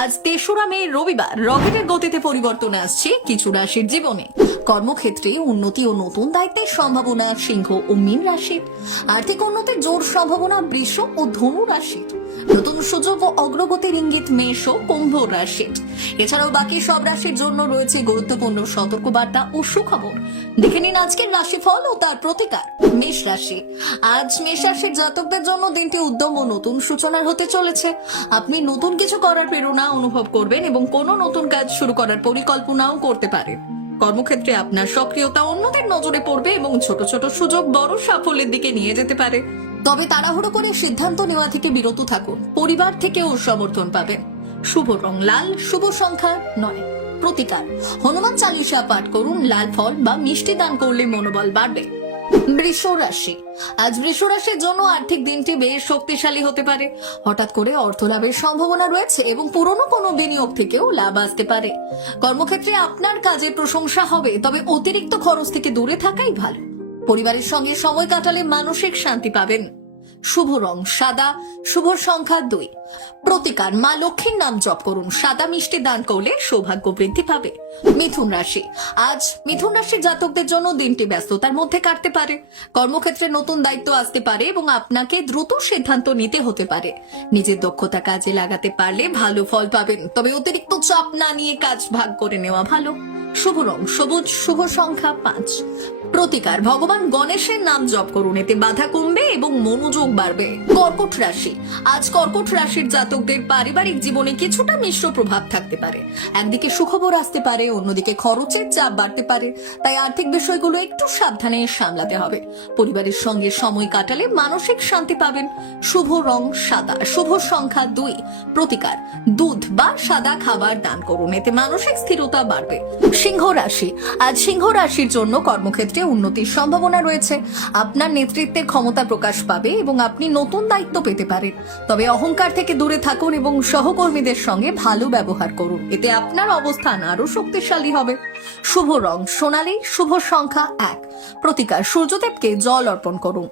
আজ ৩রা মে রবিবার। রকেটের গতিতে পরিবর্তন আসছে কিছু রাশির জীবনে। কর্মক্ষেত্রে উন্নতি ও নতুন দায়িত্বের সম্ভাবনা সিংহ ও মীন রাশির। আর্থিক উন্নতির জোর সম্ভাবনা বৃষ ও ধনু রাশির। নতুন সুযোগ ও অগ্রগতির ইঙ্গিত মেষ ও কুম্ভ রাশির। এছাড়াও বাকি সব রাশির জন্য রয়েছে গুরুত্বপূর্ণ সতর্কবার্তা ও সুখবর। দেখে নিন আজকের রাশিফল ও তার প্রতিকার। মেষ রাশি। আজ মেষ রাশির জাতকদের জন্য দিনটি উদ্যম ও নতুন সূচনার হতে চলেছে। আপনি নতুন কিছু করার প্রেরণা অনুভব করবেন এবং কোনো নতুন কাজ শুরু করার পরিকল্পনাও করতে পারেন। কর্মক্ষেত্রে আপনার সক্রিয়তা অন্যদের নজরে পড়বে এবং ছোট ছোট সুযোগ বড় সাফল্যের দিকে নিয়ে যেতে পারে। তবে তাড়াহুড়ো করে সিদ্ধান্ত নেওয়া থেকে বিরত থাকুন। পরিবার থেকেও সমর্থন পাবেন। শুভ রং লাল, শুভ সংখ্যা 9। প্রতিকার হনুমান চালিসা পাঠ করুন। লাল ফল বা মিষ্টি দান করলে মনোবল বাড়বে। বৃষ রাশি। আজ বৃষ রাশির জন্য আর্থিক দিনটি বেশ শক্তিশালী হতে পারে। হঠাৎ করে অর্থ লাভের সম্ভাবনা রয়েছে এবং পুরনো কোনো বিনিয়োগ থেকেও লাভ আসতে পারে। কর্মক্ষেত্রে আপনার কাজের প্রশংসা হবে, তবে অতিরিক্ত খরচ থেকে দূরে থাকাই ভালো। পরিবারের সঙ্গে সময় কাটালে মানসিক শান্তি পাবেন। শুভ রং সাদা, শুভ সংখ্যা 2। প্রতিকার মা লক্ষ্মীর নাম জপ করুন। সাদা মিষ্টি দান করলে সৌভাগ্য বৃদ্ধি পাবে। মিথুন রাশি। আজ মিথুন রাশির জাতকদের জন্য দিনটি ব্যস্ততার মধ্যে কাটতে পারে। কর্মক্ষেত্রে নতুন দায়িত্ব আসতে পারে এবং আপনাকে দ্রুত সিদ্ধান্ত নিতে হতে পারে। নিজের দক্ষতা কাজে লাগাতে পারলে ভালো ফল পাবেন, তবে অতিরিক্ত চাপ না নিয়ে কাজ ভাগ করে নেওয়া ভালো। শুভ রং সবুজ, শুভ সংখ্যা 5। প্রতিকার ভগবান গণেশের নাম জপ করুন। এতে বাধা কমবে এবং মনোযোগ বাড়বে। কর্কট রাশি। আজ কর্কট রাশির জাতকদের পারিবারিক জীবনে কিছুটা মিশ্র প্রভাব থাকতে পারে। একদিকে সুখবর আসতে পারে, অন্যদিকে খরচের চাপ বাড়তে পারে। তাই আর্থিক বিষয়গুলো একটু সাবধানে সামলাতে হবে। পরিবারের সঙ্গে সময় কাটালে মানসিক শান্তি পাবেন। শুভ রং সাদা, শুভ সংখ্যা 2। প্রতিকার দুধ বা সাদা খাবার দান করুন। এতে মানসিক স্থিরতা বাড়বে। সিংহ রাশি। আজ সিংহ রাশির জন্য কর্মক্ষেত্রে উন্নতির সম্ভাবনা রয়েছে। আপনার নেতৃত্বের ক্ষমতা প্রকাশ পাবে এবং আপনি নতুন দায়িত্ব পেতে পারেন। তবে অহংকার থেকে দূরে থাকুন এবং সহকর্মীদের সঙ্গে ভালো ব্যবহার করুন। এতে আপনার অবস্থান আরো শক্তিশালী হবে। শুভ রং সোনালী, শুভ সংখ্যা 1। প্রতিকার সূর্যদেবকে জল অর্পণ করুন।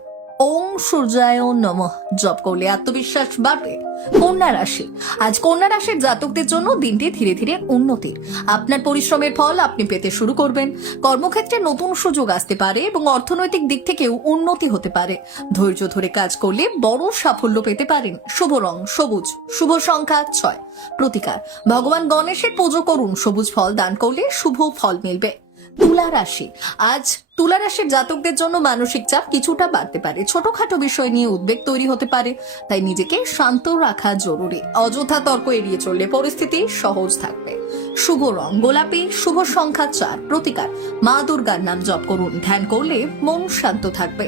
ওম সূর্যায় নমঃ জপ করলে আত্মবিশ্বাস বাড়বে। কন্যা রাশি। আজ কন্যা রাশির জাতকদের জন্য দিনটি ধীরে ধীরে উন্নতির। আপনার পরিশ্রমের ফল আপনি পেতে শুরু করবেন। কর্মক্ষেত্রে নতুন সুযোগ আসতে পারে এবং অর্থনৈতিক দিক থেকেও উন্নতি হতে পারে। ধৈর্য ধরে কাজ করলে বড় সাফল্য পেতে পারেন। শুভ রং সবুজ, শুভ সংখ্যা 6। প্রতিকার ভগবান গণেশের পুজো করুন। সবুজ ফল দান করলে শুভ ফল মিলবে। তুলা রাশি। আজ তুলা রাশির জাতকদের জন্য মানসিক চাপ কিছুটা বাড়তে পারে। ছোটখাটো বিষয় নিয়ে উদ্বেগ তৈরি হতে পারে, তাই নিজেকে শান্ত রাখা জরুরি। অযথা তর্ক এড়িয়ে চললে পরিস্থিতি সহজ থাকবে। শুভ রং গোলাপি, শুভ সংখ্যা 4। প্রতিকার মা দুর্গার নাম জপ করুন। ধ্যান করলে মন শান্ত থাকবে।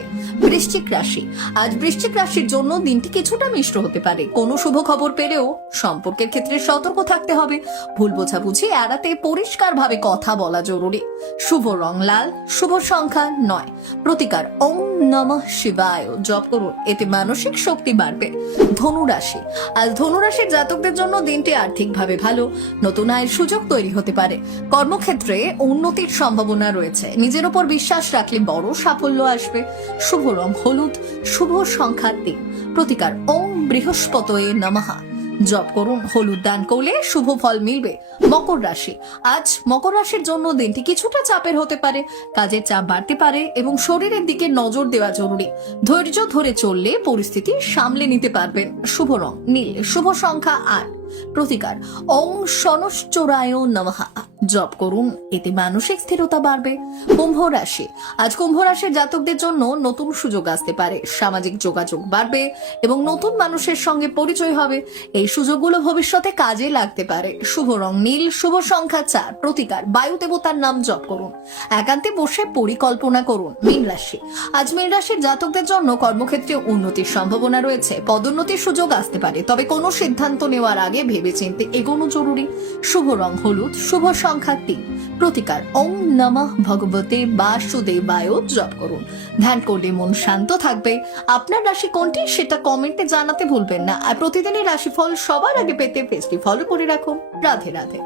বৃশ্চিক রাশি। আজ বৃশ্চিক রাশির জন্য দিনটি কিছুটা মিশ্র হতে পারে। কোনো শুভ খবর পেলেও সম্পর্কের ক্ষেত্রে সতর্ক থাকতে হবে। ভুল বোঝাবুঝি এড়াতে পরিষ্কারভাবে কথা বলা জরুরি। শুভ রং লাল, শুভ সংখ্যা 9। প্রতিকার ওম নমঃ শিবায় জপ করুন। এতে মানসিক শক্তি বাড়বে। ধনু রাশি। আজ ধনু রাশির জাতকদের জন্য দিনটি আর্থিকভাবে ভালো। নতুন আয়ের সুযোগ তৈরি হতে পারে। কর্মক্ষেত্রে উন্নতির সম্ভাবনা রয়েছে। নিজের উপর বিশ্বাস রাখলে বড় সাফল্য আসবে। শুভ রং হলুদ, শুভ সংখ্যা 3। প্রতিকার ওম বৃহস্পতয়ে নমঃ জপ করুন। হলুদ দান করলে শুভ ফল মিলবে। মকর রাশি। আজ মকর রাশির জন্য দিনটি কিছুটা চাপের হতে পারে। কাজের চাপ বাড়তে পারে এবং শরীরের দিকে নজর দেওয়া জরুরি। ধৈর্য ধরে চললে পরিস্থিতি সামলে নিতে পারবেন। শুভ রং নীল, শুভ সংখ্যা 8। প্রতিকার ওম শনশ্চরায় নমঃ জপ করুন। এতে মানসিক স্থিরতা বাড়বে। কুম্ভ রাশি। আজ কুম্ভ রাশির জাতকদের জন্য নতুন সুযোগ আসতে পারে। সামাজিক যোগাযোগ বাড়বে এবং নতুন মানুষের সঙ্গে পরিচয় হবে। এই সুযোগগুলো ভবিষ্যতে কাজে লাগতে পারে। শুভ রং নীল, শুভ সংখ্যা 4। প্রতিকার বায়ু দেবতার নাম জপ করুন। একান্তে বসে পরিকল্পনা করুন। মীন রাশি। আজ মীন রাশির জাতকদের জন্য কর্মক্ষেত্রে উন্নতির সম্ভাবনা রয়েছে। পদোন্নতির সুযোগ আসতে পারে, তবে কোনো সিদ্ধান্ত নেওয়ার আগে ভেবেচিন্তে এগোনো জরুরি। শুভ রং হলুদ, শুভ সংখ্যা 3। প্রতিকার ওম নমঃ ভগবতে বাসুদেবায় জপ করুন। ধ্যান করলে মন শান্ত থাকবে। আপনার রাশি কোনটি সেটা কমেন্টে জানাতে ভুলবেন না। আর প্রতিদিনের রাশিফল সবার আগে পেতে পেজটি ফলো করে রাখুন। রাধে রাধে।